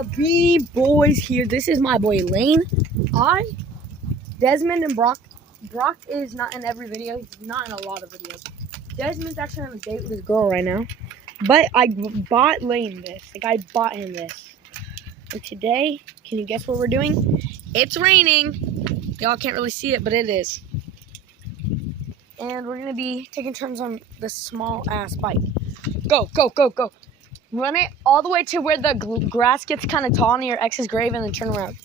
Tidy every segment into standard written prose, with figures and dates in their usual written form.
B-boys here. This is my boy Lane. Desmond and Brock. Brock is not in every video. He's not in a lot of videos. Desmond's actually on a date with his girl right now. But I bought Lane this. Like, I bought him this. And today, can you guess what we're doing? It's raining. Y'all can't really see it, but it is. And we're going to be taking turns on this small-ass bike. Go, go, go, go. Run it all the way to where the grass gets kind of tall near your ex's grave and then turn around.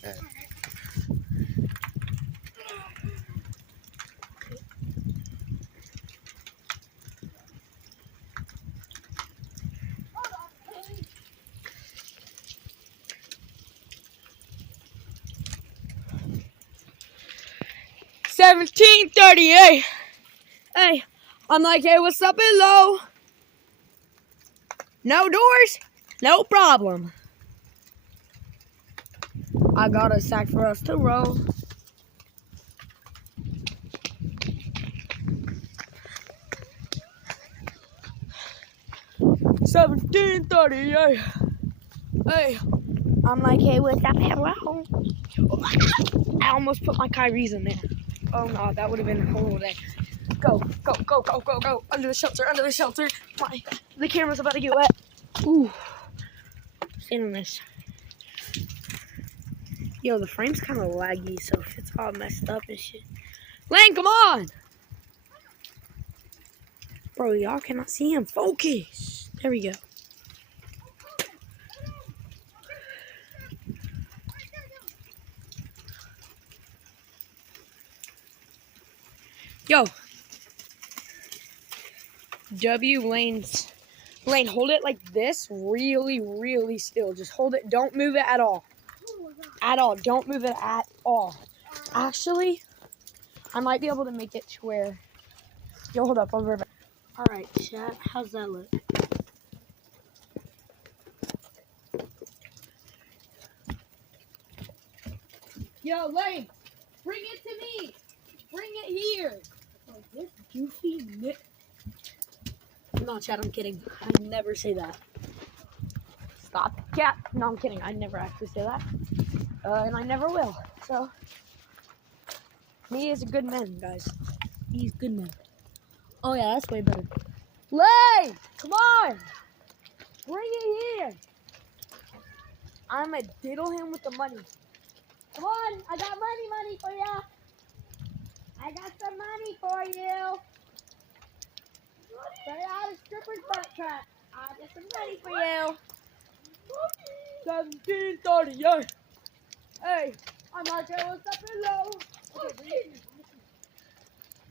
$17.38. Hey, I'm like, hey, what's up, hello? No doors? No problem. I got a sack for us to roll. $17.38. Hey, I'm like, hey, what's up, hello? I almost put my Kyrie's in there. Oh no, that would have been a horrible day. Go, go, go, go, go, go. Under the shelter, under the shelter. The camera's about to get wet. Ooh. Stand on this. Yo, the frame's kind of laggy, so if it's all messed up and shit. Lane, come on! Bro, y'all cannot see him. Focus. There we go. Yo. Lane, hold it like this really, really still. Just hold it. Don't move it at all. At all. Don't move it at all. Actually, I might be able to make it to where... Yo, hold up. I'll be right back. Alright, chat. How's that look? Yo, Lane, bring it to me. Bring it here. Oh, this goofy nit. No, chat, I'm kidding. I never say that. Stop, cat. No, I'm kidding. I never actually say that. And I never will. So, he is a good man, guys. He's good man. Oh, yeah, that's way better. Lay! Come on! Bring it here! I'm gonna diddle him with the money. Come on! I got money for ya! I got some money for you! Straight out of stripper's butt crack. I got some money for you! $17.38. Hey, I'm like, hey, what's up, hello? Okay, bring it here.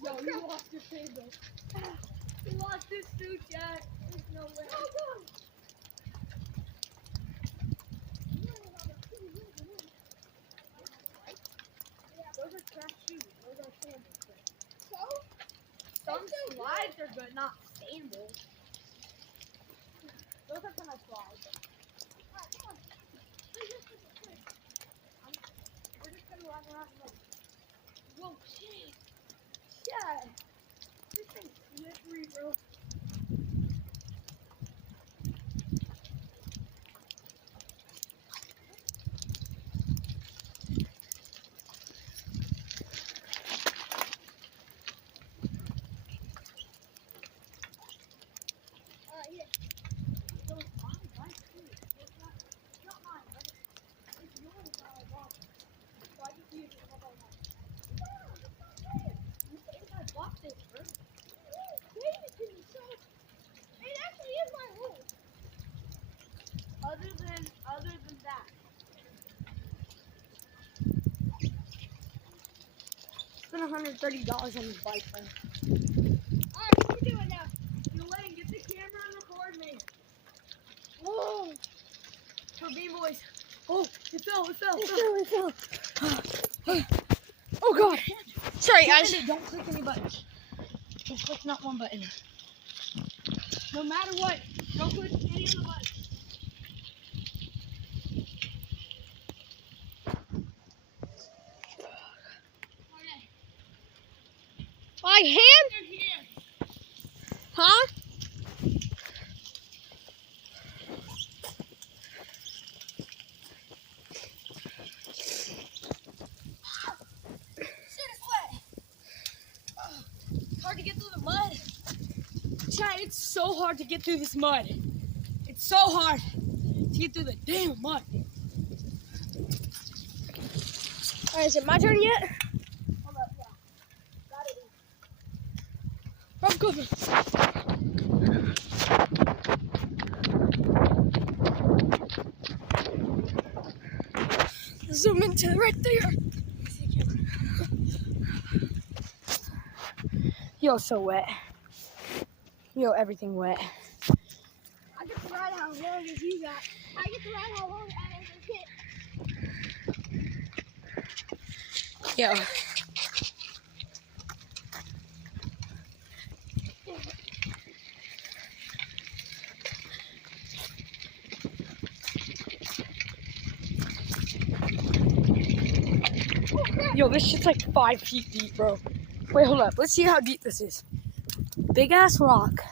Yo, you lost your sandal. You lost this suit, Jack. There's no way. Those are trash shoes. Those are sandals. So? Some slides are good, not sandals. Those are kind of slides. Alright, come on. We're just gonna run around and like, whoa, shit. Yeah. This thing's slippery, bro. Other than that. Spent $130 on this bike, friend. Alright, what we doing now? Lane, get the camera and record me. Whoa! For B-boys. Oh, it fell. Oh god. Sorry, guys. Don't click any buttons. Just click not one button. No matter what, don't click any of the buttons. My hand? Huh? so hard to get through this mud. It's so hard to get through the damn mud. All right, is it my turn yet? Hold up, yeah. Got it. I'm good. Zoom into right there. Yo, so wet. Yo, everything wet. I get to ride how long as you got. I get to ride how long as I get. Yo. Yo, this shit's like 5 feet deep, bro. Wait, hold up. Let's see how deep this is. Big ass rock.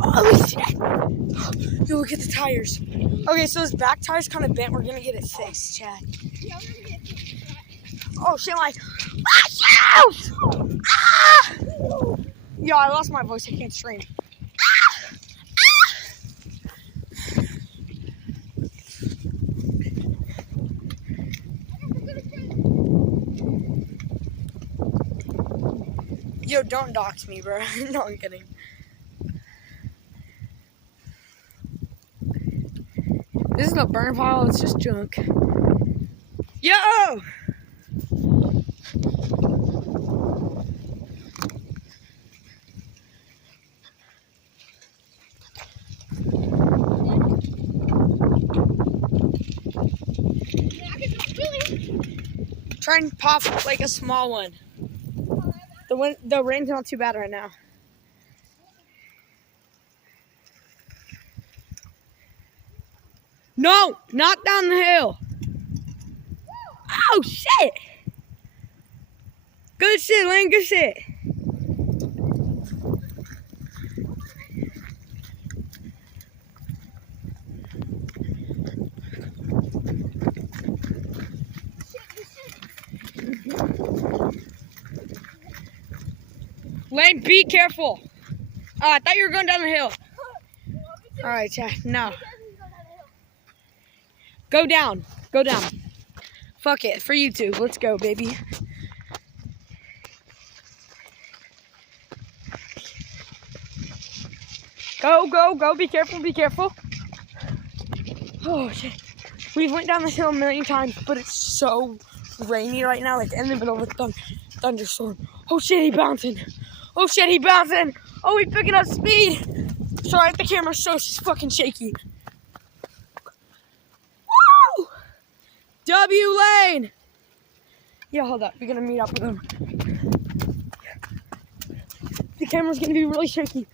Holy shit! Yo, look at the tires. Okay, so his back tire's kind of bent. We're gonna get it fixed, Chad. Yeah, we're gonna get it fixed. Oh shit! Like, shoot! Ah! Yo, I lost my voice. I can't scream. Yo, don't dox me, bro. No, I'm kidding. This is a burn pile, it's just junk. Yo! Try and pop like a small one. The rain's not too bad right now. No, not down the hill. Oh shit! Good shit, Lane. Good shit. Lane, be careful. I thought you were going down the hill. All right, Chad. No. Go down. Go down. Fuck it. For YouTube. Let's go, baby. Go, go, go. Be careful. Be careful. Oh, shit. We've went down this hill a million times, but it's so rainy right now. Like in the middle of a thunderstorm. Oh, shit. He's bouncing. Oh, shit. He's bouncing. Oh, he's picking up speed. Sorry, the camera's so fucking shaky. W Lane! Yeah, hold up. We're gonna meet up with him. The camera's gonna be really shaky.